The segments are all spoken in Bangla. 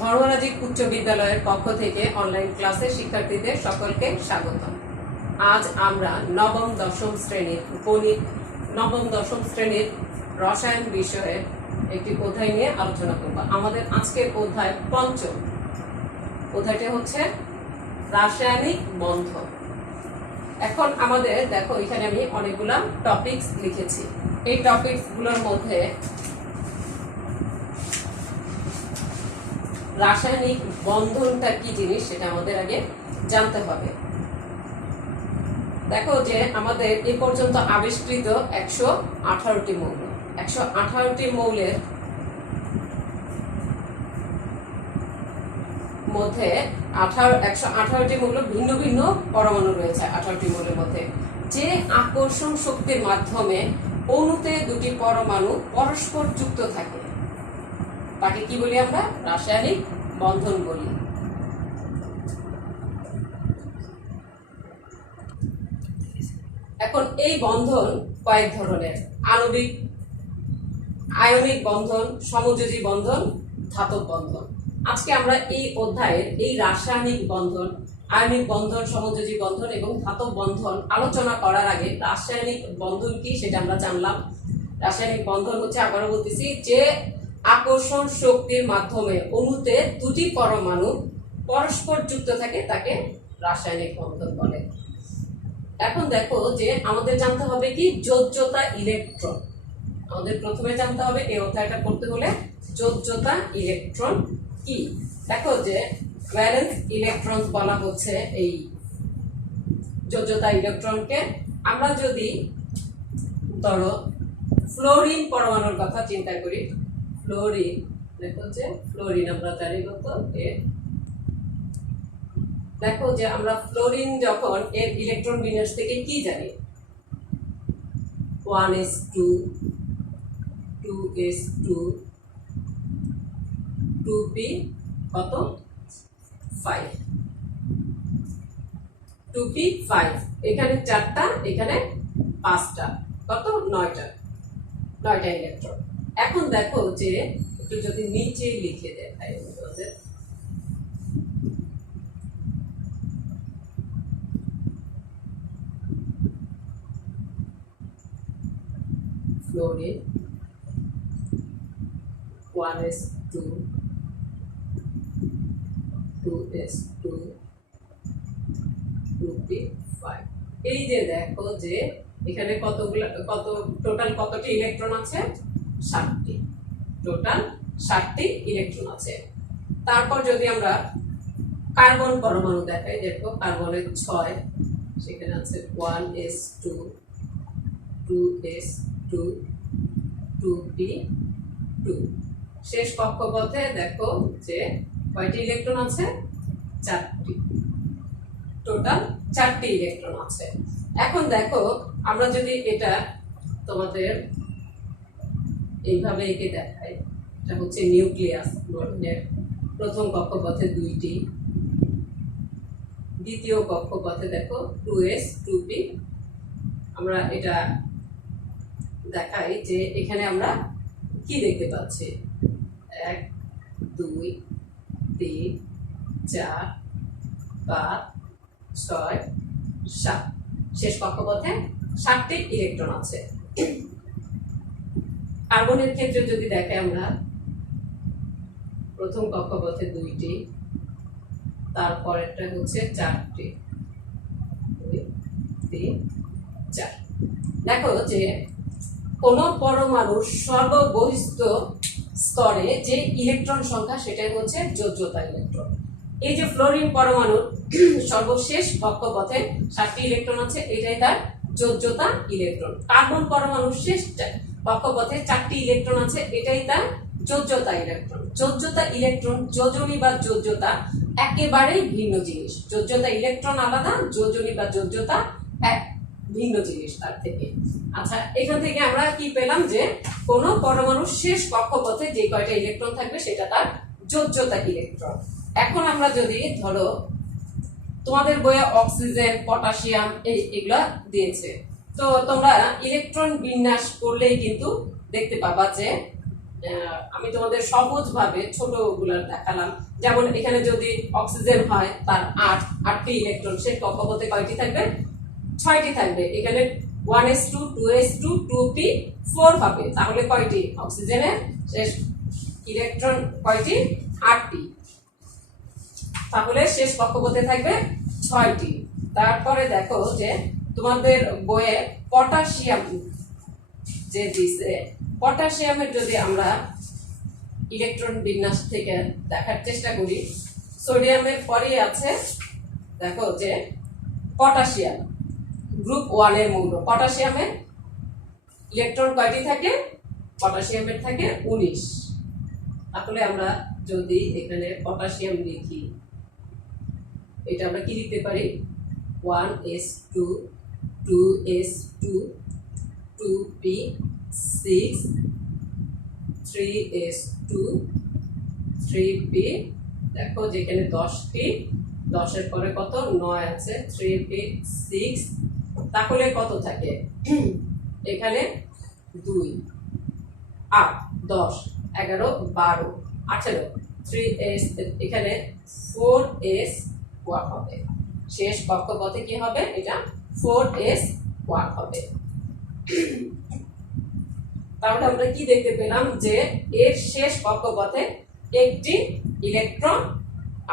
ধর্মরাজিক উচ্চ বিদ্যালয়ের পক্ষ থেকে অনলাইন ক্লাসে শিক্ষার্থীদের সকলকে স্বাগত। আজ আমরা নবম দশম শ্রেণীর রসায়ন বিষয়ের একটি অধ্যায় নিয়ে আলোচনা করব। আমাদের আজকের অধ্যায় পঞ্চম। অধ্যায়টি হচ্ছে রাসায়নিক বন্ধন। এখন আমাদের দেখো, এখানে আমি অনেকগুলা টপিকস লিখেছি। এই টপিকস গুলোর মধ্যে রাসায়নিক বন্ধনটা কি জিনিস সেটা আমাদের আগে জানতে হবে। দেখো যে আমাদের এ পর্যন্ত আবিষ্কৃত 118টি মৌল, 118টি মৌলের মধ্যে 118টি মৌল ভিন্ন ভিন্ন পরমাণু রয়েছে। 18টি মৌলের মধ্যে যে আকর্ষণ শক্তির মাধ্যমে অণুতে দুটি পরমাণু পরস্পর যুক্ত থাকে তাকে কি বলি? আমরা রাসায়নিক বন্ধন বলি। এখন এই বন্ধন কয়েক ধরনের: আয়নিক বন্ধন, সমযোজী বন্ধন, ধাতব বন্ধন। আজকে আমরা এই অধ্যায়ের এই রাসায়নিক বন্ধন, আয়নিক বন্ধন, সমযোজী বন্ধন এবং ধাতব বন্ধন আলোচনা করার আগে রাসায়নিক বন্ধন কি সেটা আমরা জানলাম। রাসায়নিক বন্ধন হচ্ছে, আবারও বলতেছি, যে আকর্ষণ শক্তির মাধ্যমে অণুতে দুটি পরমাণু পরস্পর যুক্ত থাকে তাকে রাসায়নিক বন্ধন বলে। এখন দেখো যে আমাদের জানতে হবে কি যোজ্যতা ইলেকট্রন। আমাদের প্রথমে জানতে হবে এই অধ্যায়টা করতে হলে যোজ্যতা ইলেকট্রন কি। দেখো যে ভ্যালেন্স ইলেকট্রন বলা হচ্ছে এই যোজ্যতা ইলেকট্রনকে। আমরা যদি ধরো ফ্লোরিন পরমাণুর কথা চিন্তা করি, ফ্লোরিন, দেখো যে ফ্লোরিন আমরা জানি কত এর। দেখো যে আমরা ফ্লোরিন যখন এর ইলেকট্রন বিন্যাস থেকে কি জানি? 1s2, 2s2, 2p কত? 5, 2p 5। এখানে 4টা, এখানে 5টা, কত? 9টা ইলেকট্রন। এখন দেখো যে একটু যদি নিচে লিখে দেখাই, ফ্লোরিন 1s2, 2s2, 2p5। এই যে দেখো যে এখানে কত টোটাল কতটি ইলেকট্রন আছে? 7টি। টোটাল 7টি ইলেকট্রন আছে। তারপর যদি আমরা কার্বন পরমাণু দেখাই, দেখো কার্বনের 6, সেখানে আছে 1s2, 2s2, 2p2। শেষ কক্ষপথে দেখো যে কয়টি ইলেকট্রন আছে? 4টি। টোটাল 4টি ইলেকট্রন আছে। এখন দেখো আমরা যদি এটা তোমাদের এইভাবে এঁকে দেখাই, এটা হচ্ছে নিউক্লিয়াস। প্রথম কক্ষপথে 2টি, দ্বিতীয় কক্ষপথে দেখো 2s, 2p। আমরা এটা দেখাই যে এখানে আমরা কি দেখতে পাচ্ছি? 1, 2, 3, 4, 5, 6, 7। শেষ কক্ষপথে 7টি ইলেকট্রন আছে। কার্বনের ক্ষেত্রে যদি দেখাই আমরা, প্রথম কক্ষপথে 2টি, তারপরেরটা হচ্ছে 4টি, 2, 3, 4। দেখো যে কোন পরমাণুর সর্ববহিস্থ স্তরে যে ইলেকট্রন সংখ্যা সেটাই হচ্ছে যোজ্যতা ইলেকট্রন। এই যে ফ্লোরিন পরমাণুর সর্বশেষ কক্ষপথে 7টি ইলেকট্রন আছে, এটাই তার যোজ্যতা ইলেকট্রন। কার্বন পরমাণুর শেষ কক্ষপথে 4টি ইলেকট্রন আছে, এটাই তার যোজ্যতা ইলেকট্রন। যোজ্যতা ইলেকট্রন, যোজনী বা যোজ্যতা একেবারেই ভিন্ন জিনিস। যোজ্যতা ইলেকট্রন আলাদা, যোজনী বা যোজ্যতা এক ভিন্ন জিনিস তার থেকে। আচ্ছা, এখান থেকে আমরা কি পেলাম? যে কোন পরমাণুর শেষ কক্ষপথে যে কয়টা ইলেকট্রন থাকবে সেটা তার যোজ্যতা ইলেকট্রন। এখন আমরা যদি ধরো তোমাদের বইয়ে অক্সিজেন, পটাশিয়াম এগুলা দিয়েছে, তো তোমরা ইলেকট্রন বিন্যাস করলেই কিন্তু দেখতে পাবা যে আমি তোমাদের সহজভাবে ছোটগুলো দেখালাম। যেমন এখানে যদি অক্সিজেন হয় তার 8টি ইলেকট্রন, শেষ কক্ষপথে কয়টি থাকবে? 6টি থাকবে। এখানে 1s2 2s2 2p4 হবে, তাহলে কয়টি অক্সিজেনের শেষ ইলেকট্রন কয়টি? 8টি। তাহলে শেষ কক্ষপথে থাকবে 6টি। তারপরে দেখো যে তোমাদের বইয়ে পটাশিয়াম যে দিছে, পটাশিয়ামের যদি আমরা ইলেকট্রন বিন্যাস থেকে দেখার চেষ্টা করি, সোডিয়ামের পরে আছে দেখো যে পটাশিয়াম, গ্রুপ 1 এর মৌল। পটাশিয়ামের ইলেকট্রন কয়টি থাকে? পটাশিয়ামের থাকে 19। তাহলে আমরা যদি এখানে পটাশিয়াম লিখি, এটা আমরা কি লিখতে পারি? 1s2 2s2 2p6 3s2 3p। দেখো যেখানে 10টি, 10 এর পরে কত? 9 আছে, 3p6। তাহলে কত থাকে? এখানে 2 8 10 11 12 18 3s, এখানে 4s1 হবে। শেষ কক্ষপথে কি হবে? এটা 4s1 হবে। তাহলে আমরা কি দেখতে পেলাম? যে এর শেষ কক্ষপথে একটি ইলেকট্রন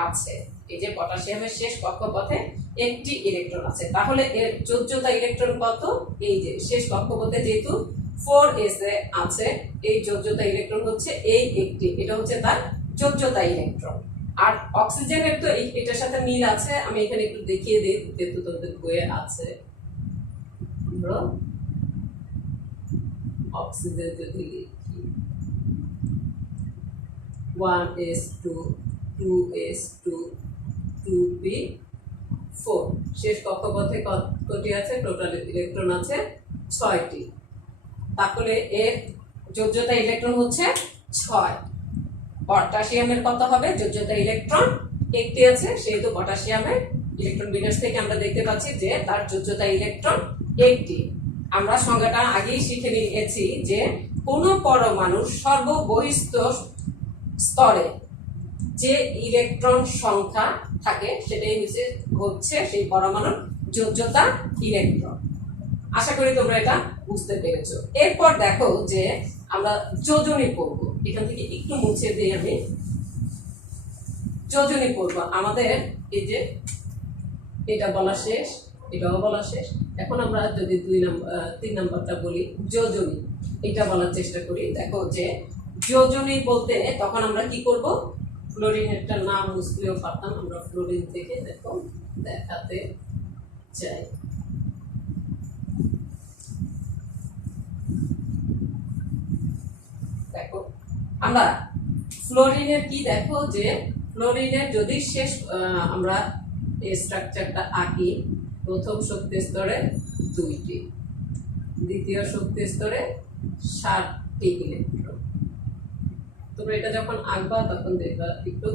আছে। এই যে পটাশিয়ামের শেষ কক্ষপথে একটি ইলেকট্রন আছে, তাহলে এর যোজ্যতা ইলেকট্রন কত? এই যে শেষ কক্ষপথে যেহেতু 4s এ আছে, এই যোজ্যতা ইলেকট্রন হচ্ছে এই একটি, এটা হচ্ছে তার যোজ্যতা ইলেকট্রন। আর অক্সিজেনের তো এটার সাথে মিল আছে, আমি এখানে একটু দেখিয়ে দিই, যেহেতু তোমাদের বইয়ে আছে। অক্সিজেন যদি লিখি 1s2 2s2 2p4, শেষ কক্ষপথে কতটি আছে? টোটাল ইলেকট্রন আছে 6টি। তাহলে এর যোজ্যতা ইলেকট্রন হচ্ছে 6। পটাশিয়ামের কত হবে? যোজ্যতা ইলেকট্রন একটি আছে, সেহেতু পটাশিয়ামের ইলেকট্রন বিন্যাস থেকে আমরা দেখতে পাচ্ছি যে তার যোজ্যতা ইলেকট্রন একটি। আমরা সংজ্ঞাটা আগেই শিখে নিয়েছি যে কোন পরমাণুর সর্ববহিস্থ স্তরে যে ইলেকট্রন সংখ্যা থাকে সেটাই হচ্ছে সেই পরমাণুর যোজ্যতা ইলেকট্রন। আশা করি তোমরা এটা বুঝতে পেরেছো। এরপর দেখো যে আমরা যোজনী পড়ব। এখান থেকে একটু মুছে দিই আমি। যোজনী পড়ব আমাদের, এই যে এটা বলা শেষ, এটাও বলা শেষ। এখন আমরা যদি 3 নাম্বারটা বলি, যোজনী, এটা বলার চেষ্টা করি। দেখো যে যোজনী বলতে তখন আমরা কি করব? ফ্লোরিন একটা নাম মুছলেও পারতাম, আমরা ফ্লোরিন থেকে দেখো দেখাতে চাই। দেখো আমরা ফ্লোরিনের কি, দেখো যে ফ্লোরিনের যদি শেষ আমরা এই স্ট্রাকচারটা আঁকি, প্রথম শক্তি স্তরে 2টি, দ্বিতীয় শক্তি স্তরে 7টি ইলেকট্রন। তোমরা এটা যখন আঁকবা তখন দেখবা একটু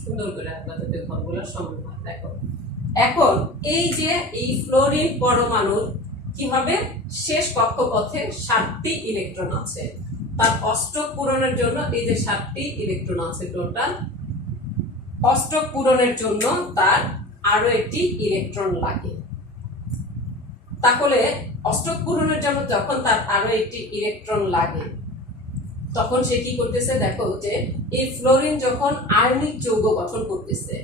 সুন্দর করে আঁকবা, যাতে ঘরগুলো সমান হয়। দেখো এখন এই যে এই ফ্লোরিন পরমাণুর কি হবে? শেষ কক্ষপথে 7টি ইলেকট্রন আছে, তার অষ্টক পূরণের জন্য এই যে 7টি ইলেকট্রন আছে টোটাল, অষ্টক পূরণের জন্য তার আরো একটি ইলেকট্রন লাগে। তাহলে অষ্টক পূরণের জন্য যখন তার আরো একটি ইলেকট্রন লাগে, তখন সে কি করতেছে? দেখো যে এই ফ্লোরিন যখন আয়নিক যৌগ গঠন করতেছে,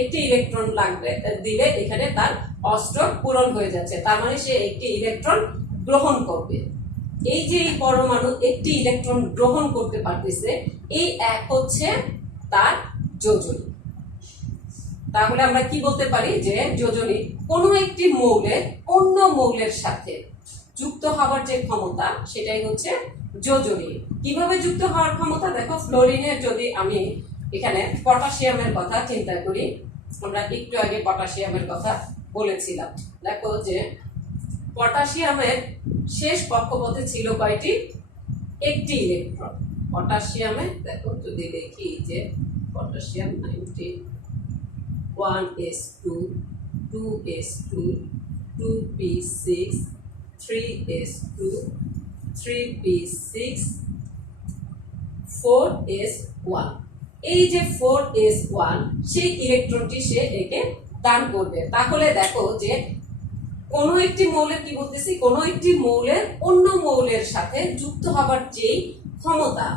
একটি ইলেকট্রন লাগবে দিলে এখানে তার অষ্টক পূরণ হয়ে যাচ্ছে, তার মানে সে একটি ইলেকট্রন গ্রহণ করবে। এই যে এই পরমাণু একটি ইলেকট্রন গ্রহণ করতে পারতেছে, এই এক হচ্ছে তার যোজনী। তাহলে আমরা কি বলতে পারি? যে যোজনী কোনো একটি মৌলের অন্য মৌলের সাথে যুক্ত হওয়ার যে ক্ষমতা, সেটাই হচ্ছে যোজনী। কিভাবে যুক্ত হওয়ার ক্ষমতা? দেখো ফ্লোরিনের যদি আমি এখানে পটাশিয়ামের কথা চিন্তা করি, আমরা একটু আগে পটাশিয়ামের কথা বলেছিলাম। দেখো যে পটাশিয়ামের শেষ কক্ষপথে ছিল কয়টি? একটি ইলেকট্রন। পটাশিয়ামে দেখো যদি দেখি যে potassium 19, 1s2 2s2 2p6 3s2 3p6 4s1। এই যে 4s1 সেই ইলেকট্রনটি সে একে দান করবে। তাহলে দেখো যে কোনো একটি মৌলের, কি বলতেছি, কোনো একটি মৌলের অন্য মৌলের সাথে যুক্ত হবার যেই ক্ষমতা,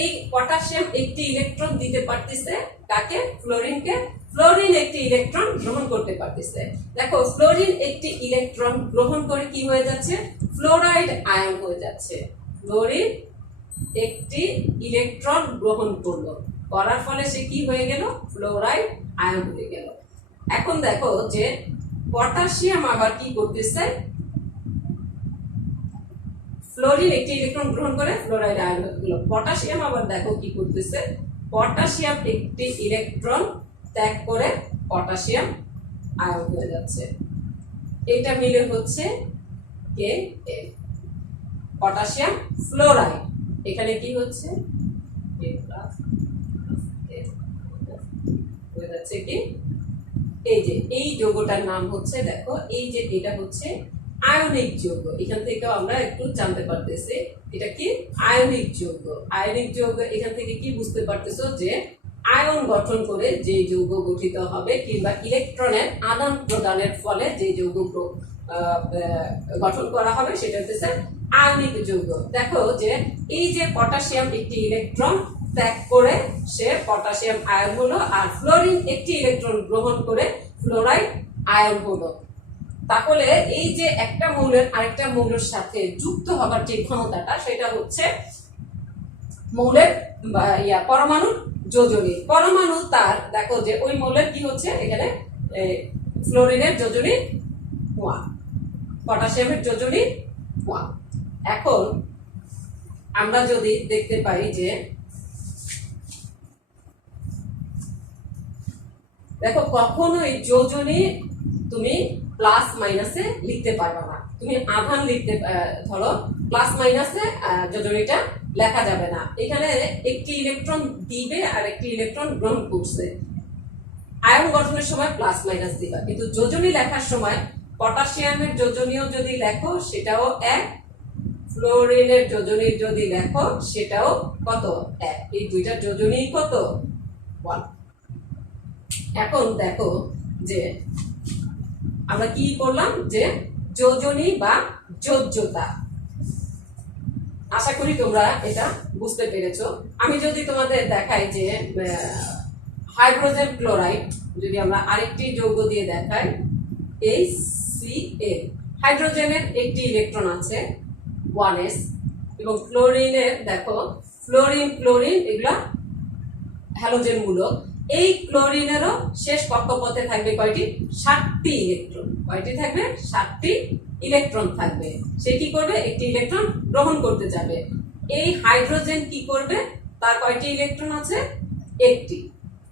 এই পটাশিয়াম একটি ইলেকট্রন দিতে পারতেছে কাকে? ফ্লোরিনকে। ফ্লোরিন একটি ইলেকট্রন গ্রহণ করতে পারতেছে। দেখো ফ্লোরিন একটি ইলেকট্রন গ্রহণ করে কি হয়ে যাচ্ছে? ফ্লোরাইড আয়ন হয়ে যাচ্ছে। ফ্লোরিন একটি ইলেকট্রন গ্রহণ করলো, করার ফলে সে কি হয়ে গেল? ফ্লোরাইড আয়ন হয়ে গেল। এখন দেখো যে পটাশিয়াম আবার কি করতেছে? ফ্লোরিন একটি ইলেকট্রন গ্রহণ করে ফ্লোরাইড আয়ন হলো। পটাশিয়াম আবার দেখো কি করতেছে? পটাশিয়াম একটি ইলেকট্রন ত্যাগ করে পটাশিয়াম আয়ন হয়ে যাচ্ছে। এটা মিলে হচ্ছে কে এফ, পটাশিয়াম ফ্লোরাইড। এখানে কি হচ্ছে? হয়ে যাচ্ছে কি, এই যে এই যৌগটার নাম হচ্ছে, দেখো এই যে এটা হচ্ছে আয়নিক যৌগ। এখান থেকে আমরা একটু জানতে পারতেছি এটা কি আয়নিক যৌগ। আয়নিক যৌগ এখান থেকে কি বুঝতে পারতেছো? যে আয়ন গঠন করে যে যৌগ গঠিত হবে, কিংবা ইলেকট্রনের আদান প্রদানের ফলে যে যৌগ গঠন করা হবে, সেটা হচ্ছে আয়নিক যৌগ। দেখো যে এই যে পটাশিয়াম একটি ইলেকট্রন ত্যাগ করে সে পটাশিয়াম আয়ন হলো, আর ফ্লোরিন একটি ইলেকট্রন গ্রহণ করে ফ্লোরাইড আয়ন হলো। তাহলে এই যে একটা মৌলের আরেকটা মৌলের সাথে যুক্ত হবার যে ক্ষমতাটা, সেটা হচ্ছে মৌলের পরমাণু যোজনী। পরমাণু তার, দেখো যে ওই মৌলের কি হচ্ছে এখানে, ফ্লোরিনের যোজনী 1, পটাশিয়ামের যোজনী 1। এখন আমরা যদি দেখতে পাই যে দেখো কখনোই যোজনী তুমি প্লাস মাইনাসে লিখতে পারবে না। তুমি আধান লিখতে, ধরো প্লাস মাইনাসে যোজনীটা লেখা যাবে না। এখানে একটি ইলেকট্রন দিবে আর একটি ইলেকট্রন গ্রহণ করছে। আয়ন গঠনের সময় প্লাস মাইনাস দিবা, কিন্তু যোজনী লেখার সময় পটাশিয়ামের যোজনীও যদি লেখো সেটাও 1, ফ্লোরিনের যোজনী যদি লেখো সেটাও কত? 1। এই দুইটার যোজনী কত? 1। এখন দেখো যে আমরা কি করলাম, যে যোজনী বা যোজ্যতা। আশা করি তোমরা এটা বুঝতে পেরেছো। আমি যদি তোমাদের দেখাই যে হাইড্রোজেন ক্লোরাইড, যদি আমরা আরেকটি যৌগ দিয়ে দেখাই HCl, হাইড্রোজেনের একটি ইলেকট্রন আছে 1s, এবং ক্লোরিনের দেখো ফ্লোরিন, ক্লোরিন এগুলা হ্যালোজেন মূলক। এই ক্লোরিনেরও শেষ কক্ষপথে থাকবে কয়টি? 7টি ইলেকট্রন। কয়টি থাকবে? 7টি ইলেকট্রন থাকবে। সে কি করবে? একটি ইলেকট্রন গ্রহণ করতে যাবে। এই হাইড্রোজেন কি করবে? তার কয়টি ইলেকট্রন আছে? একটি।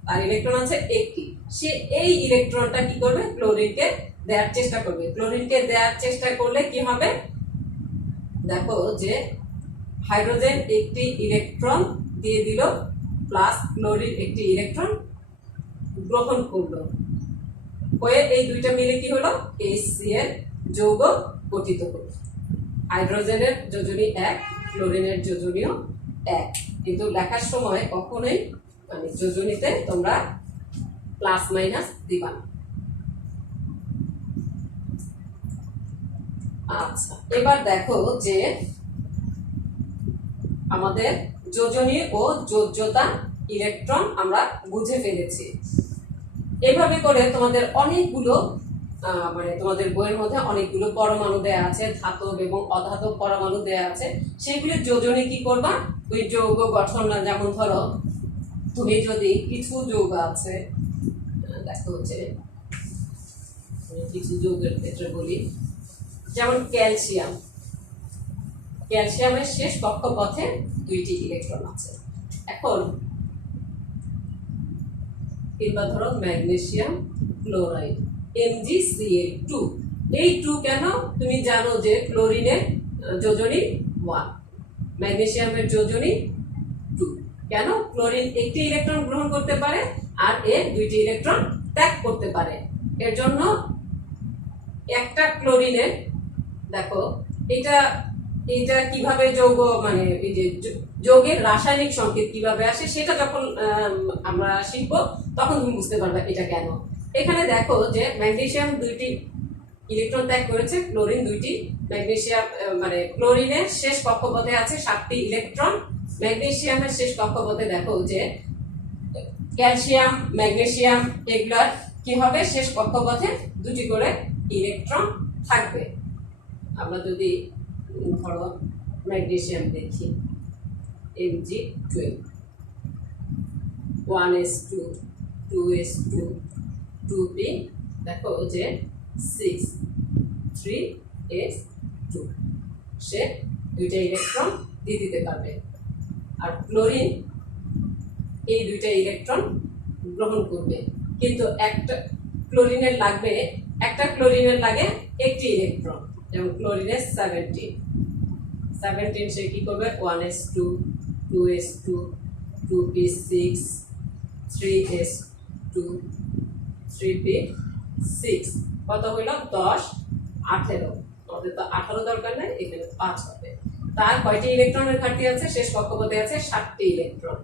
তার ইলেকট্রন আছে একটি। সে এই ইলেকট্রনটা কি করবে? ক্লোরিনকে দেওয়ার চেষ্টা করবে। ক্লোরিনকে দেওয়ার চেষ্টা করলে কি হবে? দেখো যে হাইড্রোজেন একটি ইলেকট্রন দিয়ে দিল, প্লাস ক্লোরিন একটি ইলেকট্রন গ্রহণ করলো, হয়ে এই দুইটা মিলে কি হলো? HCl যৌগ গঠিত হলো। হাইড্রোজেনের যোজনী 1, ক্লোরিনের যোজনীও 1, কিন্তু লেখার সময় কখনোই মানে যোজনীতে তোমরা প্লাস মাইনাস দিবা না। আচ্ছা, এবার দেখো যে আমাদের যোজনী ও যোজ্যতা ইলেকট্রন আমরা বুঝে ফেলেছি। এভাবে করে তোমাদের অনেকগুলো মানে তোমাদের বইয়ের মধ্যে অনেকগুলো পরমাণু দেয়া আছে, ধাতব এবং অধাতব পরমাণু দেয়া আছে। সেগুলির যোজনী কি করবা? ওই যৌগ গঠন, যেমন ধরো তুমি যদি কিছু যৌগ আছে, দেখো যে কিছু যৌগের ক্ষেত্রে বলি, যেমন ক্যালসিয়াম। ক্যালসিয়ামের শেষ কক্ষপথে 2টি ইলেকট্রন আছে। এখন কিংবা ধরো ম্যাগনেসিয়াম ক্লোরাইড MgCl2। এই 2 কেন? তুমি জানো যে ক্লোরিনের যোজনী 1, ম্যাগনেসিয়ামের যোজনী 2। কেন? ক্লোরিন একটি ইলেকট্রন গ্রহণ করতে পারে আর এর 2টি ইলেকট্রন ত্যাগ করতে পারে। এর জন্য একটা ক্লোরিনের, দেখো এটা এটা কিভাবে যৌগ মানে এই যে যৌগের রাসায়নিক সংকেত কিভাবে আসে সেটা যখন আমরা শিখবো তখন তুমি বুঝতে পারবে এটা কেন। এখানে দেখো যে ম্যাগনেসিয়াম 2টি ইলেকট্রন ত্যাগ করেছে, ক্লোরিন 2টি। ম্যাগনেসিয়াম মানে ক্লোরিনের শেষ কক্ষপথে আছে 7টি ইলেকট্রন। ম্যাগনেসিয়ামের শেষ কক্ষপথে দেখো যে ক্যালসিয়াম, ম্যাগনেসিয়াম এগুলার কি হবে, শেষ কক্ষপথে 2টি করে ইলেকট্রন থাকবে। আমরা যদি ধরো ম্যাগনেসিয়াম দেখি Mg12, 1s2, 2s2, 2p, দেখো যে 6, 3s2, সে 2টা ইলেকট্রন দিয়ে দিতে পারবে। আর ক্লোরিন এই 2টা ইলেকট্রন গ্রহণ করবে, কিন্তু একটা ক্লোরিনের লাগে একটি ইলেকট্রন, যেমন ক্লোরিনের 17 সে কি করবে 1s2, 2s2, 2p6, 3s2, 3p6, কত হইল 10, 18। আমাদের তো 18 দরকার নেই, এখানে 5 হবে। তার কয়টি ইলেকট্রনের ঘাটতি আছে? শেষ কক্ষপথে আছে 7টি ইলেকট্রন।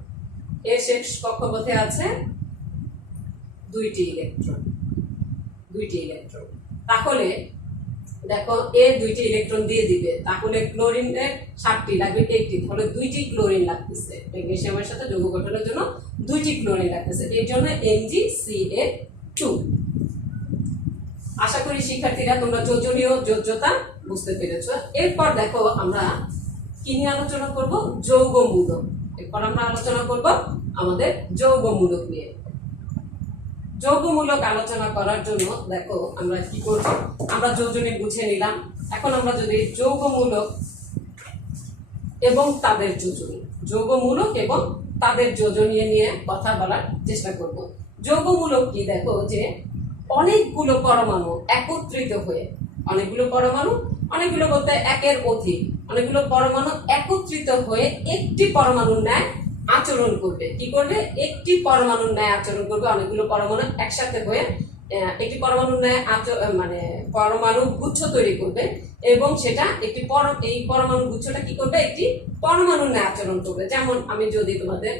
এর শেষ কক্ষপথে আছে 2টি ইলেকট্রন। তাহলে দেখো এ 2টি ইলেকট্রন দিয়ে দিবে, তাহলে ক্লোরিনের 7টি লাগবে, একটি, তাহলে 2টি ক্লোরিন লাগতেছে। ম্যাগনেসিয়ামের সাথে যৌগ গঠনের জন্য 2টি ক্লোরিন লাগতেছে, এর জন্য MgCl2। আশা করি শিক্ষার্থীরা তোমরা যোজনীয় যোজ্যতা বুঝতে পেরেছো। এরপর দেখো আমরা কি নিয়ে আলোচনা করব? যৌগমূলক। এরপর আমরা আলোচনা করব আমাদের যৌগমূলক নিয়ে। যৌগমূলক আলোচনা করার জন্য দেখো আমরা কি করব, আমরা যোজনী বুঝে নিলাম। এখন আমরা যদি যৌগমূলক এবং তাদের যোজনী নিয়ে কথা বলার চেষ্টা করব। যৌগমূলক কি? দেখো যে অনেকগুলো পরমাণু একত্রিত হয়ে, অনেকগুলো বলতে একের অধিক, অনেকগুলো পরমাণু একত্রিত হয়ে একটি পরমাণুর ন্যায় আচরণ করবে। কি করবে? একটি পরমাণুর ন্যায় আচরণ করবে। অনেকগুলো পরমাণু একসাথে হয়ে একটি পরমাণুর ন্যায় মানে পরমাণু গুচ্ছ তৈরি করবে, এবং সেটা এই পরমাণু গুচ্ছটা কি করবে? একটি পরমাণুর ন্যায় আচরণ করবে। যেমন আমি যদি তোমাদের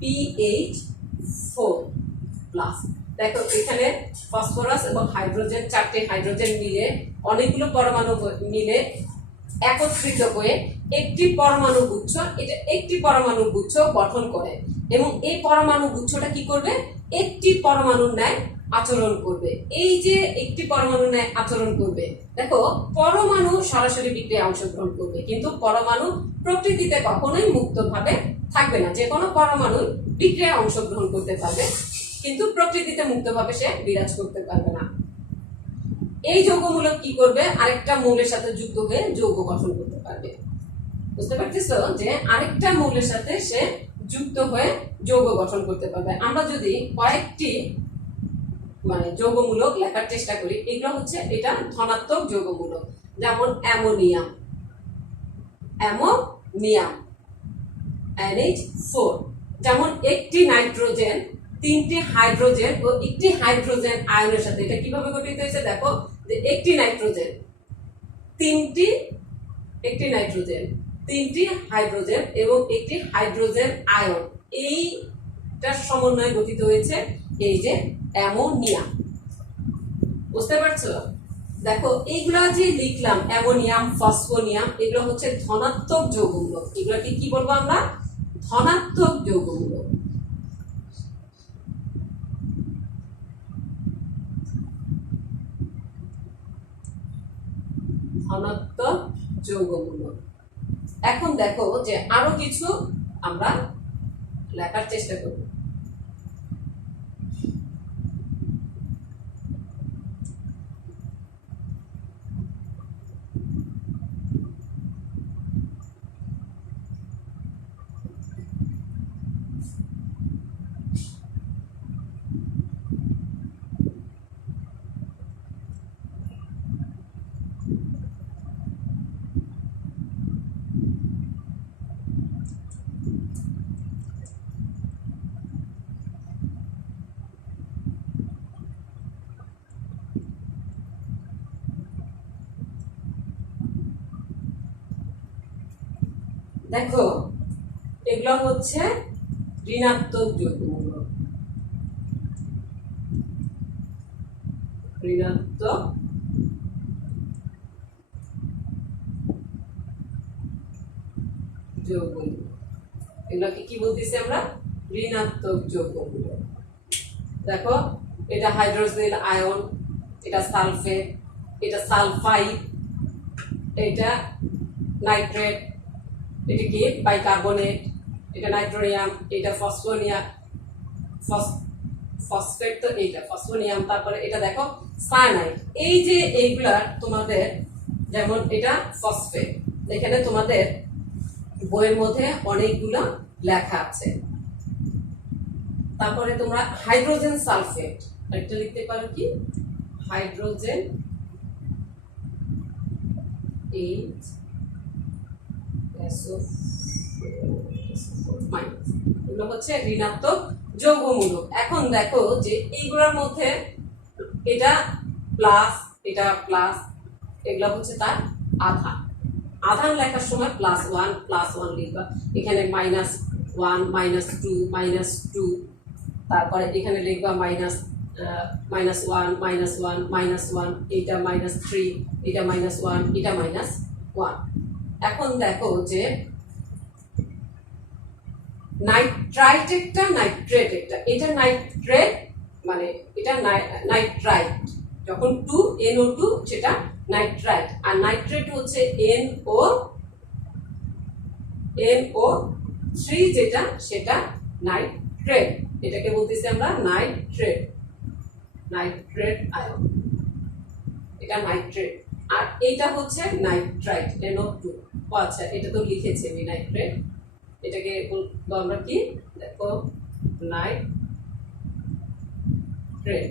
PH4+, দেখো এখানে ফসফরাস এবং হাইড্রোজেন, 4টি হাইড্রোজেন মিলে অনেকগুলো পরমাণু মিলে একত্রিত হয়ে একটি পরমাণু গুচ্ছ গঠন করে, এবং এই পরমাণু গুচ্ছটা কি করবে? একটি পরমাণুর ন্যায় আচরণ করবে। এই যে একটি পরমাণুর ন্যায় আচরণ করবে, দেখো পরমাণু সরাসরি বিক্রিয়ায় অংশগ্রহণ করবে, কিন্তু পরমাণু প্রকৃতিতে কখনোই মুক্তভাবে থাকবে না। যে কোনো পরমাণু বিক্রিয়ায় অংশগ্রহণ করতে পারবে, কিন্তু প্রকৃতিতে মুক্তভাবে সে বিরাজ করতে পারবে না। এই যৌগমূলক কি করবে? আরেকটা মৌলের সাথে যুক্ত হয়ে যৌগ গঠন করতে পারবে। বুঝতে পারতেছো যে আরেকটা মৌলের সাথে সে যুক্ত হয়ে যৌগ গঠন করতে পারবে। আমরা যদি কয়েকটি মানে যৌগমূলক লেখার চেষ্টা করি, এগুলো হচ্ছে এটা ধনাত্মক যৌগমূলক, যেমন অ্যামোনিয়াম NH4, যেমন একটি নাইট্রোজেন, 3টি হাইড্রোজেন ও একটি হাইড্রোজেন আয়নের সাথে। এটা কিভাবে গঠিত হয়েছে? দেখো যে একটি নাইট্রোজেন, 3টি হাইড্রোজেন এবং একটি হাইড্রোজেন আয়ন, এইটার সমন্বয়ে গঠিত হয়েছে এই যে অ্যামোনিয়াম। বুঝতে পারছো? দেখো এইগুলা যে লিখলাম অ্যামোনিয়াম, ফসফোনিয়াম, এগুলো হচ্ছে ধনাত্মক যৌগমূলক। এগুলোকে কি বলবো আমরা? ধনাত্মক যৌগমূলক। এখন দেখো যে আরো কিছু আমরা লেখার চেষ্টা করব। দেখো এগুলো হচ্ছে ঋণাত্মক যৌগমূলক, ঋণাত্মক যৌগমূলক। এগুলোকে কি বলতেছি আমরা? ঋণাত্মক যৌগমূলক। দেখো এটা হাইড্রোজেন আয়ন, এটা সালফেট, এটা সালফাইড, এটা নাইট্রেট, এটা কি বাইকার্বনেট, এটা নাইট্রোনিয়াম, এটা ফসফোনিয়াম, ফসফেট তো এইটা ফসফোনিয়াম। তারপরে এটা দেখো সায়ানাইড। এই যে এইগুলার তোমাদের যেমন এটা ফসফেট, এখানে তোমাদের বইয়ের মধ্যে অনেকগুলো লেখা আছে। তারপরে তোমরা হাইড্রোজেন সালফেট একটা লিখতে পারো কি হাইড্রোজেন এগুলো হচ্ছে ঋণাত্মক যৌগমূলক। এখন দেখো যে এইগুলোর মধ্যে এটা প্লাস, এটা প্লাস, এগুলো হচ্ছে তার আধান। আধান লেখার সময় +1 লিখবা, এখানে -1 -2 -2, তারপরে এখানে লিখবা -1 -1 এটা -3, এটা -1, এটা -1। এখন দেখো যে নাইট্রাইট একটা, নাইট্রেট একটা, এটা নাইট্রেট মানে এটা নাইট্রাইট, যখন 2NO2 সেটা নাইট্রাইট, আর নাইট্রেট হচ্ছে NO3 যেটা সেটা নাইট্রেট। এটাকে বলতেছি আমরা নাইট্রেট, নাইট্রেট আয়ন, এটা নাইট্রেট। আর এটা হচ্ছে নাইট্রাইট NO2। আচ্ছা এটা তো লিখেছি আমি নাইট্রেট, এটাকে বলবো আমরা কি দেখো নাইট্রেট,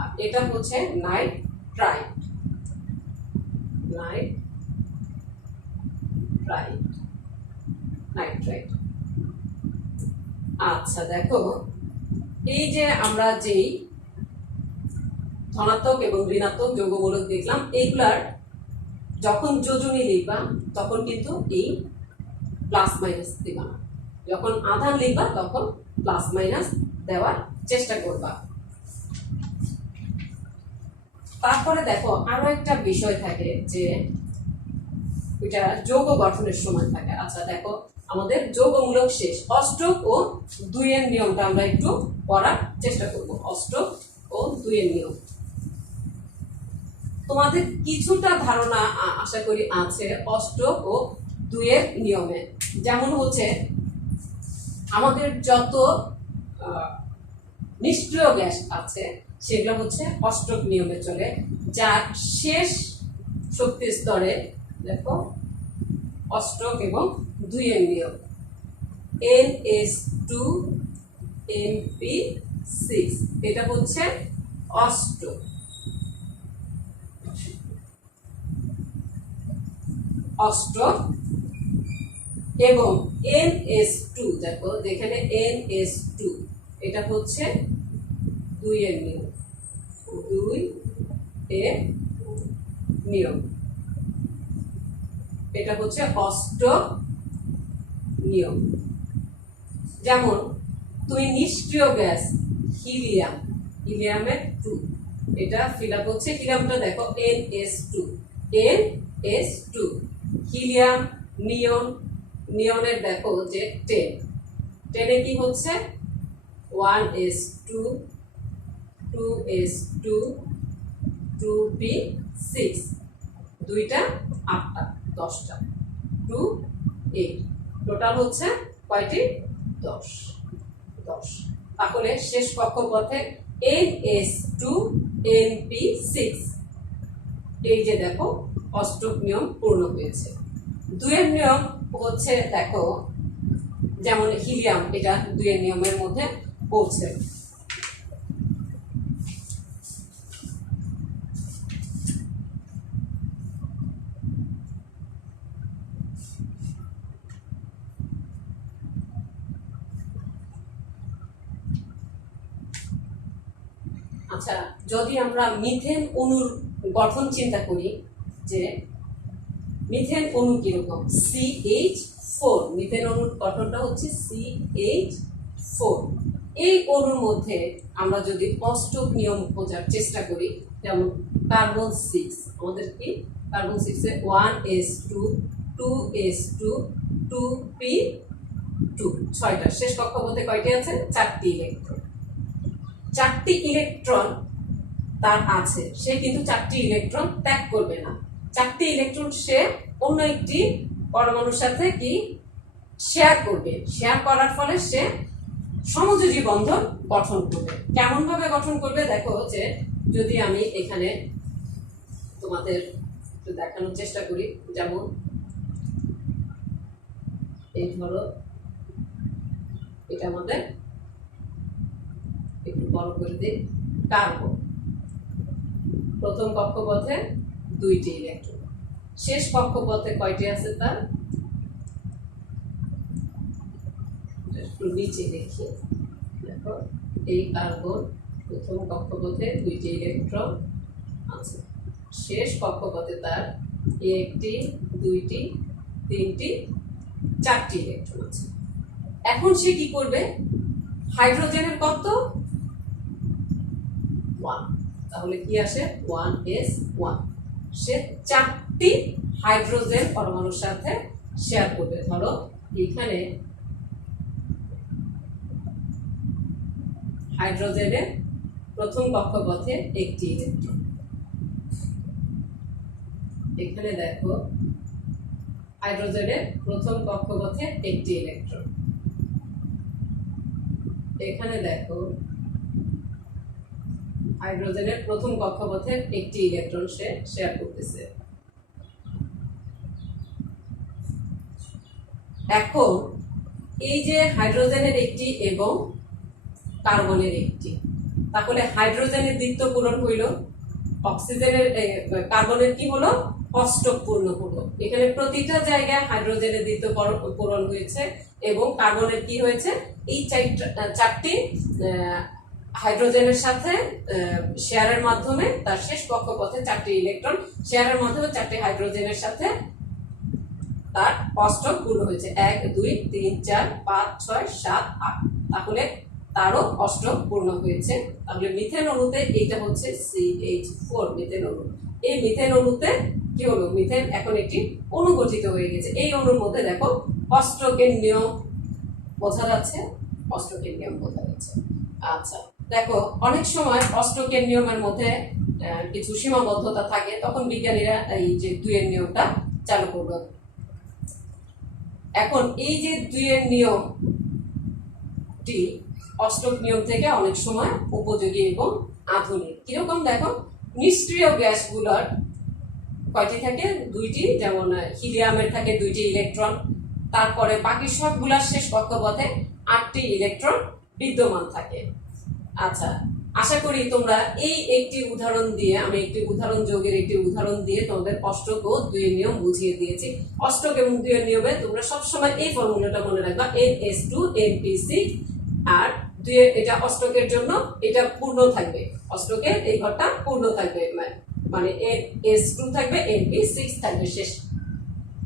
আর এটা হচ্ছে নাইট্রাইট, নাইট্রাইট। আচ্ছা দেখো এই যে আমরা যেই ধনাত্মক এবং ঋণাত্মক যৌগমূলক দেখলাম, এইগুলার যখন যোজনী লিখবা তখন কিন্তু এই প্লাস মাইনাস দিবা না, যখন আধান লিখবা তখন প্লাস মাইনাস দেওয়ার চেষ্টা করবা। তারপরে দেখো আরো একটা বিষয় থাকে যে এটা যৌগ গঠনের সময় থাকে। আচ্ছা দেখো আমাদের যৌগমূলক শেষ, অষ্টক ও 2 নিয়মটা আমরা একটু পড়ার চেষ্টা করব। অষ্টক ও 2 নিয়ম তোমাদের কিছুটা ধারণা আশা করি আছে অষ্টক ও 2 নিয়মে। যেমন হচ্ছে আমাদের যত নিষ্ক্রিয় গ্যাস আছে সেগুলো হচ্ছে অষ্টক নিয়মে চলে, যার শেষ শক্তি স্তরে দেখো অষ্টক এবং 2 নিয়ম NH2NP6, এটা হচ্ছে অষ্টক। অষ্টক এবং NH2 দেখো যেখানে NH2 এটা হচ্ছে 2 নিয়ম, 2 নিয়ম, এটা হচ্ছে অষ্টক নিয়ম। যেমন তুমি নিষ্ক্রিয় গ্যাস হিলিয়াম, হিলিয়ামের 2, এটা ফিল আপ হচ্ছে, হিলিয়ামটা দেখো NH2, হিলিয়াম, নিয়ন, নিয়নের দেখো যে 10, 10 কি হচ্ছে 1s2, 2s2, 2p6, দুইটা 8টা 10টা 2 8, টোটাল হচ্ছে কয়টি 10। তাহলে শেষ কক্ষপথে NH2NP6, এই যে দেখো অষ্টক নিয়ম পূর্ণ হয়েছে। 2 নিয়ম হচ্ছে দেখো যেমন হিলিয়াম, এটা 2 নিয়মের মধ্যে পড়ছে। আচ্ছা যদি আমরা মিথেন অণুর গঠন চিন্তা করি, যে মিথেন অণু কিরকম, CH4। মিথেন অণুর গঠনটা হচ্ছে CH4। এই অণুর মধ্যে আমরা যদি অষ্টক নিয়ম খোঁজার চেষ্টা করি, যেমন কার্বন 6, আমাদের কি কার্বন 6 এ 1s2 2s2 2p2, 6টা। শেষ কক্ষপথে কয়টি আছে, 4টি ইলেকট্রন। 4টি ইলেকট্রন তার আছে, সে কিন্তু 4টি ইলেকট্রন ত্যাগ করবে না। 4টি ইলেকট্রন সে অন্য একটি পরমাণুর সাথে কি শেয়ার করবে। শেয়ার করার ফলে সে সমযোজী বন্ধন গঠন করবে। কেমন ভাবে গঠন করবে দেখো, যে যদি আমি এখানে তোমাদের একটু দেখানোর চেষ্টা করি, যেমন এই ধরো, এটা আমাদের একটু বড় করে দিই, কার্বন। প্রথম কক্ষপথে 2টি ইলেকট্রন, শেষ কক্ষপথে কয়টি আছে তার, একটু নিচে দেখি, দেখো এই কার্বন প্রথম কক্ষপথে 2টি ইলেকট্রন আছে, শেষ কক্ষপথে তার 1টি 2টি 3টি 4টি ইলেকট্রন আছে। এখন সে কি করবে, হাইড্রোজেনের কত 1, তাহলে কি আসে 1s1। সে 4টি হাইড্রোজেন পরমাণুর সাথে শেয়ার করবে। ধরো এখানে হাইড্রোজেনের প্রথম কক্ষপথে 1টি ইলেকট্রন, এখানে দেখো হাইড্রোজেনের প্রথম কক্ষপথে 1টি ইলেকট্রন, এখানে দেখো হাইড্রোজেনের প্রথম কক্ষপথে 1টি ইলেকট্রন সে শেয়ার করতেছে। এখন এই যে হাইড্রোজেনের 1টি এবং কার্বনের 1টি, তাহলে হাইড্রোজেনের দ্বিত্ব পূরণ হইল, অক্সিজেনের কার্বনের কি হলো, অষ্টক পূর্ণ হলো। এখানে প্রতিটা জায়গায় হাইড্রোজেনের দ্বিত্ব পূরণ হয়েছে এবং কার্বনের কি হয়েছে, এই 4টি হাইড্রোজেনের সাথে শেয়ারের মাধ্যমে তার শেষ কক্ষপথে 4টি ইলেকট্রন শেয়ারের মাধ্যমে 4টি হাইড্রোজেনের সাথে তার অষ্টক পূর্ণ হয়েছে, 1 2 3 4 5 6 7 8, তাহলে তারও অষ্টক পূর্ণ হয়েছে। তাহলে মিথেন অণুতে এইটা হচ্ছে CH4 মিথেন অণু। এই মিথেন অণুতে কি হলো, মিথেন এখন একটি অণু গঠিত হয়ে গেছে। এই অণুর মধ্যে দেখো অষ্টকের নিয়ম বোঝা যাচ্ছে, অষ্টকের নিয়ম বোঝা যাচ্ছে। আচ্ছা দেখো, অনেক সময় অষ্টকের নিয়মের মধ্যে কিছু সীমাবদ্ধতা থাকে, তখন বিজ্ঞানীরা এই যে 2 এর নিয়মটা চালু করবে। এখন এই যে 2 এর নিয়মটি অষ্টক নিয়ম থেকে অনেক সময় উপযোগী এবং আধুনিক। কিরকম দেখো, নিষ্ক্রিয় গ্যাসগুলোর কয়টি থাকে, 2টি, যেমন হিলিয়ামের থাকে 2টি ইলেকট্রন, তারপরে বাকি সবগুলোর শেষ কক্ষপথে 8টি ইলেকট্রন বিদ্যমান থাকে। আচ্ছা, আশা করি তোমরা এই একটি উদাহরণ দিয়ে, আমি একটি উদাহরণ যোগের একটি উদাহরণ দিয়ে তোমাদের অষ্টক ও 2 এর নিয়ম বুঝিয়ে দিয়েছি। অষ্টক এবং 2 এর নিয়মে তোমরা সবসময় এই ফর্মুলাটা মনে রাখবা, NS2 NP6, আর 2 এর এটা অষ্টকের জন্য এটা পূর্ণ থাকবে, অষ্টকের এই ঘরটা পূর্ণ থাকবে, মানে NS2 থাকবে, NP6 থাকবে, শেষ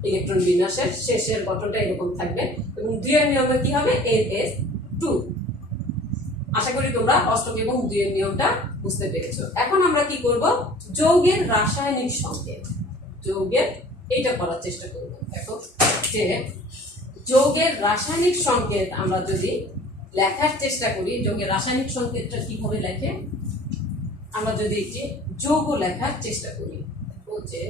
ইলেকট্রন বিন্যাসের শেষের গঠনটা এরকম থাকবে, এবং 2 এর নিয়মে কি হবে, NS2। আশা করি তোমরা অষ্টক এবং 2 এর নিয়মটা বুঝতে পেরেছো। এখন আমরা কি করব, যৌগের রাসায়নিক সংকেত, যৌগের এইটা করার চেষ্টা করব। দেখো যে যৌগের রাসায়নিক সংকেত আমরা যদি লেখার চেষ্টা করি, যৌগের রাসায়নিক সংকেতটা কিভাবে লেখে, আমরা যদি একটি যৌগ লেখার চেষ্টা করি, যে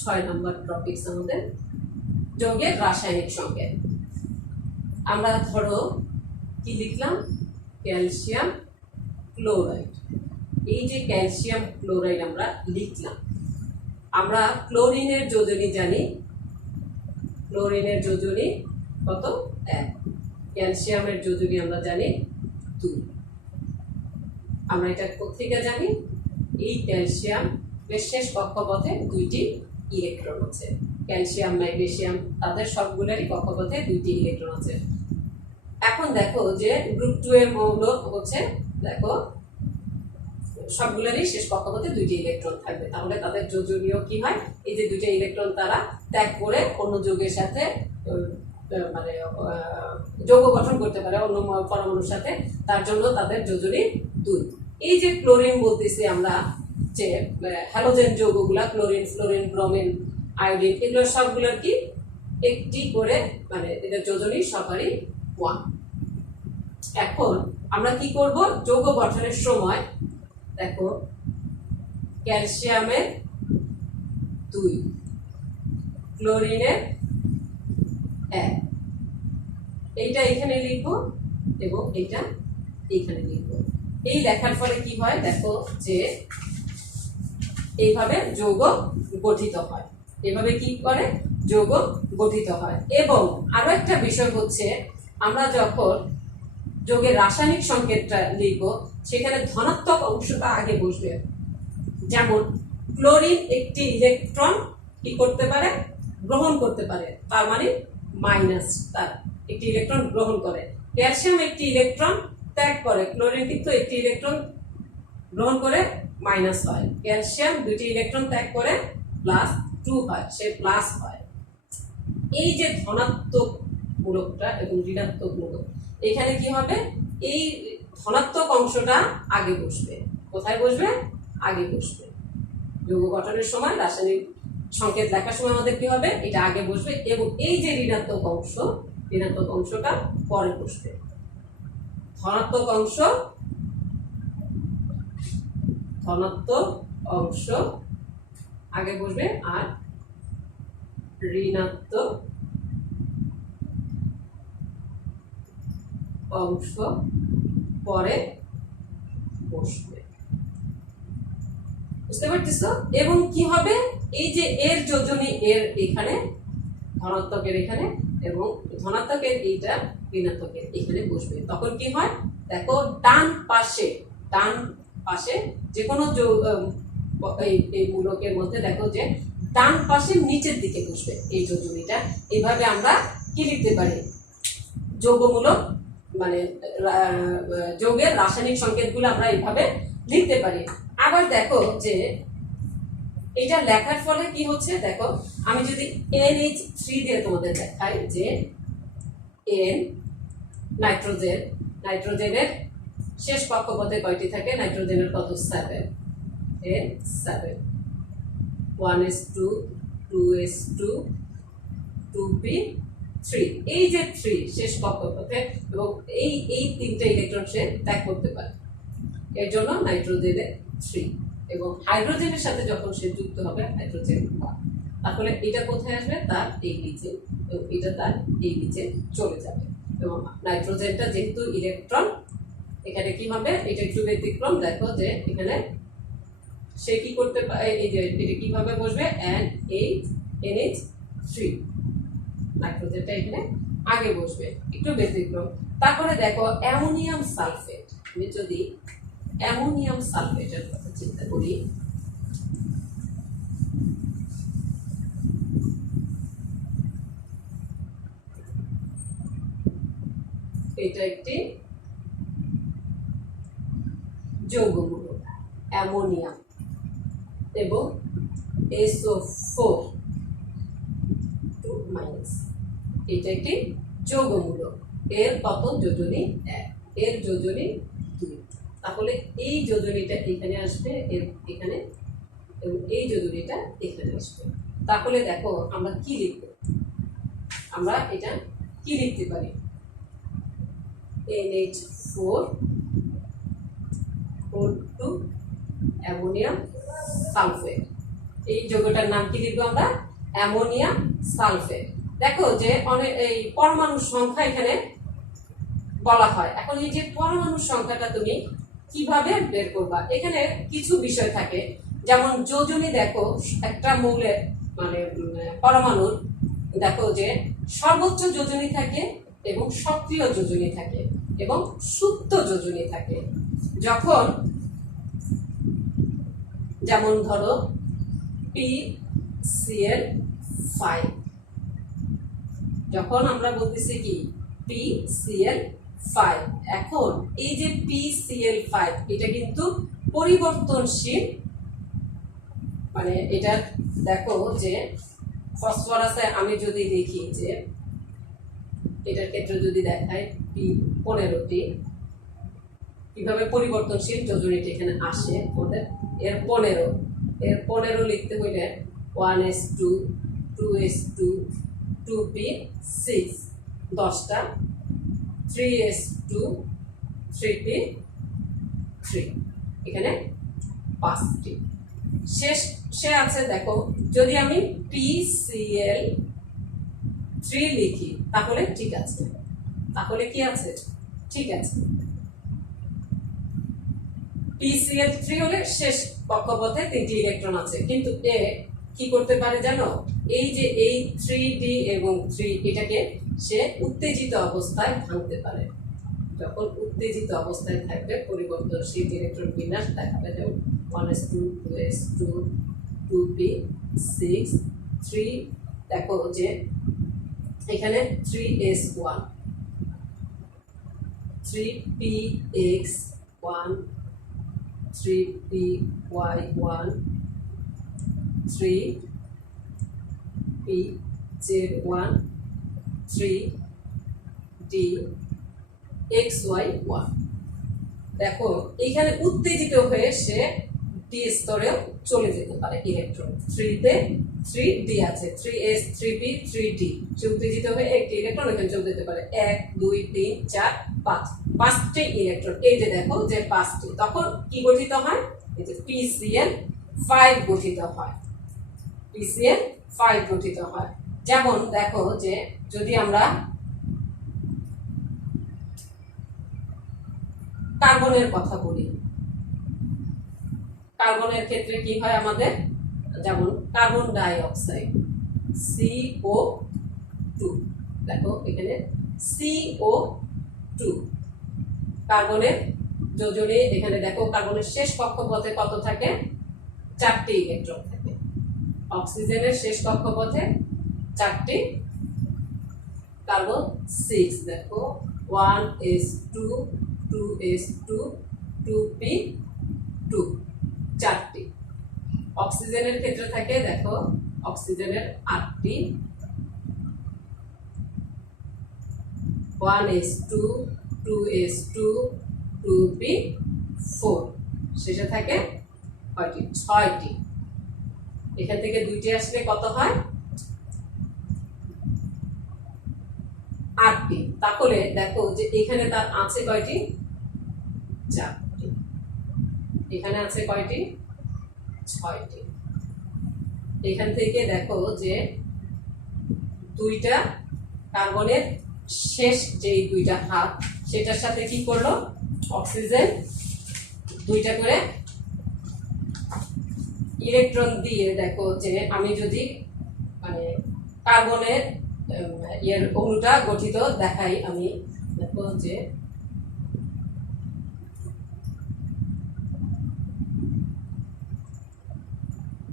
6 নম্বর টপিক আমাদের যৌগের রাসায়নিক সংকেত। আমরা ধরো কি লিখলাম, ক্যালসিয়াম ক্লোরাইড। এই যে ক্যালসিয়াম ক্লোরাইড আমরা লিখলাম, আমরা ক্লোরিনের যোজনী জানি, ক্লোরিনের যোজনী কত, 1, ক্যালসিয়ামের যোজনী আমরা জানি 2। আমরা এটা কোথেকে জানি, এই ক্যালসিয়াম শেষ কক্ষপথে 2টি ইলেকট্রন আছে, ক্যালসিয়াম ম্যাগনেসিয়াম তাদের সবগুলোরই কক্ষপথে 2টি ইলেকট্রন আছে। এখন দেখো যে গ্রুপ 2 এর মৌল হচ্ছে, দেখো সবগুলোরই শেষ কক্ষপথে দুইটি ইলেকট্রন থাকবে, তাহলে তাদের যোজনীয় কি হয়, এই যে দুইটা ইলেকট্রন তারা ত্যাগ করে অন্য যৌগের সাথে মানে যৌগ গঠন করতে পারে অন্য পরমাণুর সাথে, তার জন্য তাদের যোজনী 2। এই যে ক্লোরিন বলতেছি আমরা, যে হ্যালোজেন যৌগগুলা ক্লোরিন, ফ্লোরিন, ব্রোমিন, আয়োডিন, এগুলো সবগুলোর কি একটি করে মানে এদের যোজনী সবারই 1। এখন আমরা কি করব, যৌগ গঠনের সময় দেখো ক্যালসিয়ামের 2, ক্লোরিনের 1, এইটা এখানে লিখবো এবং এইটা এখানে লিখবো। এই লেখার ফলে কি হয় দেখো, যে এইভাবে যৌগ গঠিত হয়, এভাবে কি করে যৌগ গঠিত হয়। এবং আরো একটা বিষয় হচ্ছে, আমরা যখন যৌগের রাসায়নিক সংকেতটা লিখবো সেখানে ধনাত্মক অংশটা আগে বসবে। যেমন ক্লোরিন একটি ইলেকট্রন কি করতে পারে, গ্রহণ করতে পারে, তার মানে মাইনাস, তার একটি ইলেকট্রন গ্রহণ করে। ক্যালসিয়াম একটি ইলেকট্রন ত্যাগ করে, ক্লোরিন কিন্তু একটি ইলেকট্রন গ্রহণ করে মাইনাস হয়। ক্যালসিয়াম দুটি ইলেকট্রন ত্যাগ করে +2 হয়, সে প্লাস হয়। এই যে ধনাত্মক মূলকটা এবং ঋণাত্মক মূলক, এখানে কি হবে, এই ধনাত্মক অংশটা আগে বসবে। কোথায় বসবে, আগে বসবে। যৌগ গঠনের সময় রাসায়নিক সংকেত লেখার সময় আমাদের কি হবে, এটা আগে বসবে এবং এই যে ঋণাত্মক অংশটা পরে বসবে। ধনাত্মক অংশ আগে বসবে আর ঋণাত্মক অংশ পরে বসবে। বুঝতে পারতেছো? এবং কি হবে, এই যে এর যোজনী এর এখানে, ধনাত্মকের এখানে এবং ধনাত্মকের এইটা ঋণাত্মকের এখানে বসবে। তখন কি হয় দেখো, ডান পাশে যে কোনো এই মূলকের মধ্যে দেখো যে ডান পাশে নিচের দিকে বসবে এই যোজনীটা। এইভাবে আমরা কি লিখতে পারি, যৌগমূলক মানে যৌগের রাসায়নিক সংকেতগুলো আমরা এইভাবে লিখতে পারি। আবার দেখো যে এটা লেখার ফলে কি হচ্ছে, দেখো আমি যদি NH3 দিয়ে তোমাদের দেখাই, যে N নাইট্রোজেনের শেষ কক্ষপথে কয়টি থাকে, নাইট্রোজেনের কত, 7, N7, 1s2, 2s2, 2p3, এই যে 3 শেষ কক্ষপথে, এবং এই তিনটা ইলেকট্রন সে ত্যাগ করতে পারে, এর জন্য নাইট্রোজেনের 3। এবং হাইড্রোজেনের সাথে যখন সে যুক্ত হবে হাইড্রোজেন 1, তাহলে এটা কোথায় আসবে, তার এই নিচে, এবং এটা তার এই নিচে চলে যাবে। এবং নাইট্রোজেনটা যেহেতু ইলেকট্রন, এখানে কি হবে, এটা একটু ব্যতিক্রম, দেখো যে এখানে সে কি করতে পারে, এই যে এটা কিভাবে বসবে, NH3, নাইট্রোজেনটা এখানে আগে বসবে, একটু ব্যতিক্রম। তারপরে দেখো অ্যামোনিয়াম সালফেট, আমি যদি অ্যামোনিয়াম সালফেটের কথা চিন্তা করি, এটা একটি যৌগমূলক অ্যামোনিয়াম এবং SO4 এটা একটি যৌগমূলক, এর কত যোজনী 1, এর যোজনী 2। তাহলে এই যোজনীটা এখানে আসবে, এখানে, এবং এই যোজনীটা এখানে আসবে। তাহলে দেখো আমরা কি লিখব, আমরা এটা কি লিখতে পারি, NH4 2 অ্যামোনিয়াম সালফেট, এই যৌগটার নাম কি লিখবো আমরা, অ্যামোনিয়াম সালফেট। দেখো যে অনেক এই পরমাণুর সংখ্যা এখানে বলা হয়। এখন এই যে পরমাণুর সংখ্যাটা তুমি কিভাবে বের করবা, এখানে কিছু বিষয় থাকে, যেমন যোজনী, দেখো একটা মৌলের মানে পরমাণুর দেখো যে সর্বোচ্চ যোজনী থাকে এবং সক্রিয় যোজনী থাকে এবং সুপ্ত যোজনী থাকে। যখন যেমন ধরো PCl5, যখন আমরা বলতেছি কি PCl5, এখন এই যে PCl5 এটা কিন্তু পরিবর্তনশীল, মানে এটা দেখো যে ফসফরাসে আমি যদি দেখি যে এটার ক্ষেত্রে যদি দেখায় 15টি কিভাবে পরিবর্তনশীল যোজনীটি এখানে আসে আমাদের। এর 15 লিখতে হইলে 1s2 2s2 2p6 10টা 3s2 3p3 এখানে 5টি। সে আছে দেখো যদি আমি PCl3 লিখি তাহলে ঠিক আছে, তাহলে কি আছে ঠিক আছে। PCl3 হলে শেষ কক্ষপথে 3টি ইলেকট্রন আছে, কিন্তু এ কি করতে পারে জানো, এই যে এই 3d এবং 3 এটাকে সে উত্তেজিত অবস্থায় ভাঙতে পারে। যখন উত্তেজিত অবস্থায় থাকবে পরিবর্তনশীল ইলেকট্রন বিন্যাস দেখাবে, যেমন 1s2 2s2 2p6 3, দেখো যে এখানে 3s1 3px1 3py1 3pz1 3dxy1। দেখো এখানে উত্তেজিত হয়ে সে ডি স্তরেও চলে যেতে পারে ইলেকট্রন। 3 তে 3d আছে, 3s 3p 3d, সে উত্তেজিত হয়ে একটি ইলেকট্রন এখানে চলে যেতে পারে। 1 2 3 4 5, 5টি ইলেকট্রন, এই যে দেখো যে 5টি, তখন কি গঠিত হয়, এই যে PCl5 গঠিত হয়, PCl5 গঠিত হয়। যেমন দেখো যে যদি আমরা কার্বনের কথা বলি, কার্বনের ক্ষেত্রে কি হয় আমাদের, যেমন কার্বন ডাই অক্সাইড CO2, দেখো এখানে CO2 কার্বনের যোজনী, এখানে দেখো কার্বনের শেষ কক্ষপথে কত থাকে, 4টি ইলেকট্রন থাকে। অক্সিজেনের শেষ কক্ষপথে 4টি, কার্বন 6, দেখো 1s2 2s2 2p2 4টি। অক্সিজেনের ক্ষেত্রে থাকে দেখো অক্সিজেনের 8টি, 1s2 2s2 2p4, শেষে থাকে কয়টি, 6টি। এখান থেকে 2টি আসলে কত হয়, 8টি। তাহলে দেখো যে এখানে তার আছে কয়টি, 4টি, এখানে আছে কয়টি, 6টি। এখান থেকে দেখো যে 2টা কার্বনের শেষ যে 2টা হাত, সেটার সাথে কি করলো অক্সিজেন 2টা করে ইলেকট্রন দিয়ে, দেখো যে আমি যদি মানে কার্বনের অণুটা গঠিত দেখাই, আমি দেখো যে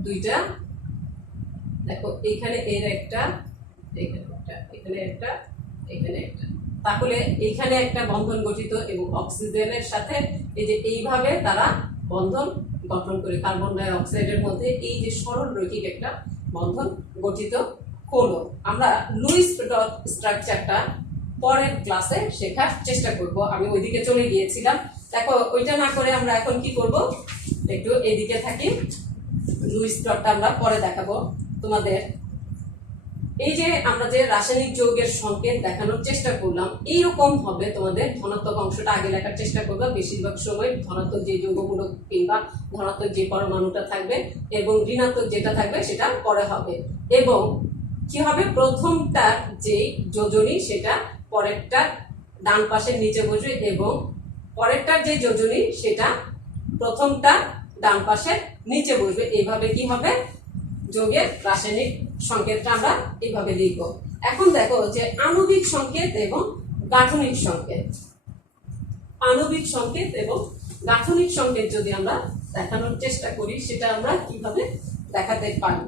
দুইটা, দেখো এখানে এর একটা, এখানে একটা, এখানে একটা, এখানে একটা, তাহলে এখানে একটা বন্ধন গঠিত এবং অক্সিজেনের সাথে এই যে এইভাবে তারা বন্ধন গঠন করে কার্বন ডাই অক্সাইডের মধ্যে এই যে সরল রৈখিক একটা বন্ধন গঠিত হলো। আমরা লুইস ডট স্ট্রাকচারটা পরের ক্লাসে শেখার চেষ্টা করব, আমি ওইদিকে চলে গিয়েছিলাম। দেখো ওইটা না করে আমরা এখন কি করব, একটু এদিকে থাকি, লুইস ডটটা আমরা পরে দেখাবো তোমাদের। এই যে আমরা যে রাসায়নিক যৌগের সংকেত দেখানোর চেষ্টা করলাম, এইরকম হবে তোমাদের ধনাত্মক অংশটা আগে লেখার চেষ্টা করবে, বেশিরভাগ সময় ধনাত্মক যে যৌগগুলো কিংবা ধনাত্মক যে পরমাণুটা থাকবে এবং ঋণাত্মক যেটা থাকবে সেটা পরে হবে। এবং কি হবে, প্রথমটার যে যোজনী সেটা পরেরটার ডান পাশের নিচে বসবে এবং পরেরটার যে যোজনী সেটা প্রথমটা ডান পাশের নিচে বসবে। এইভাবে কি হবে, যৌগের রাসায়নিক সংকেতটা আমরা এইভাবে লিখব। এখন দেখো যে আণবিক সংকেত এবং গাঠনিক সংকেত, আণবিক সংকেত এবং গাঠনিক সংকেত যদি আমরা দেখানোর চেষ্টা করি, সেটা আমরা কিভাবে দেখাতে পারি।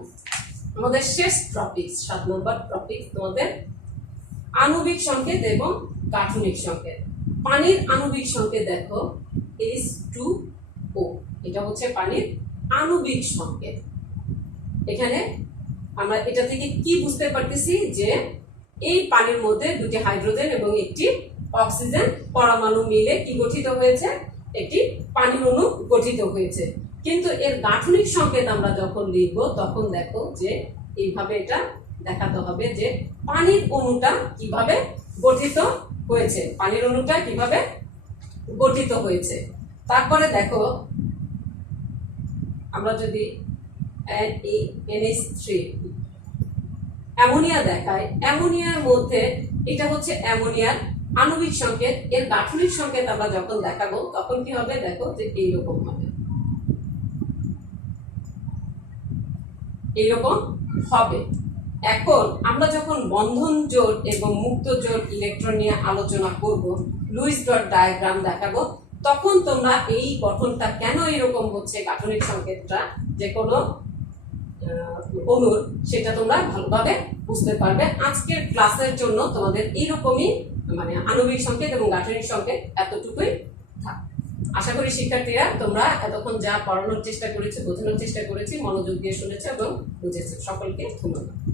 আমাদের শেষ টপিক 7 নম্বর টপিক তোমাদের আণবিক সংকেত এবং গাঠনিক সংকেত। পানির আণবিক সংকেত দেখো H2O, ও, এটা হচ্ছে পানির আণবিক সংকেত। এখানে আমরা এটা থেকে কি বুঝতে পারতেছি যে এই পানির মধ্যে দুটি হাইড্রোজেন এবং একটি অক্সিজেন পরমাণু মিলে কি গঠিত হয়েছে, একটি পানির অণু গঠিত হয়েছে। কিন্তু এর গাঠনিক সংকেত আমরা যখন লিখব তখন দেখো যে এইভাবে এটা দেখাতে হবে যে পানির অণুটা কিভাবে গঠিত হয়েছে, পানির অণুটা কিভাবে গঠিত হয়েছে। তারপরে দেখো আমরা যদি NH3 অ্যামোনিয়া দেখায়, অ্যামোনিয়ার মধ্যে এটা হচ্ছে অ্যামোনিয়ার আণবিক সংকেত, এর গাঠনিক সংকেত আমরা যখন দেখাবো তখন কি হবে, দেখো যে এইরকম হবে, এইরকম হবে। এখন আমরা যখন বন্ধন জোড় এবং মুক্ত জোড় ইলেকট্রন নিয়ে আলোচনা করব, লুইস ডট ডায়াগ্রাম দেখাবো, তখন তোমরা এই গঠনটা কেন এরকম হচ্ছে, গাঠনিক সংকেতটা যে কোনো অণুর, সেটা তোমরা ভালোভাবে বুঝতে পারবে। আজকের ক্লাসের জন্য তোমাদের এইরকমই মানে আণবিক সংকেত এবং গাঠনিক সংকেত এতটুকুই থাক। আশা করি শিক্ষার্থীরা তোমরা এতক্ষণ যা পড়ানোর চেষ্টা করেছে, বোঝানোর চেষ্টা করেছি, মনোযোগ দিয়ে শুনেছে এবং বুঝেছে। সকলকে ধন্যবাদ।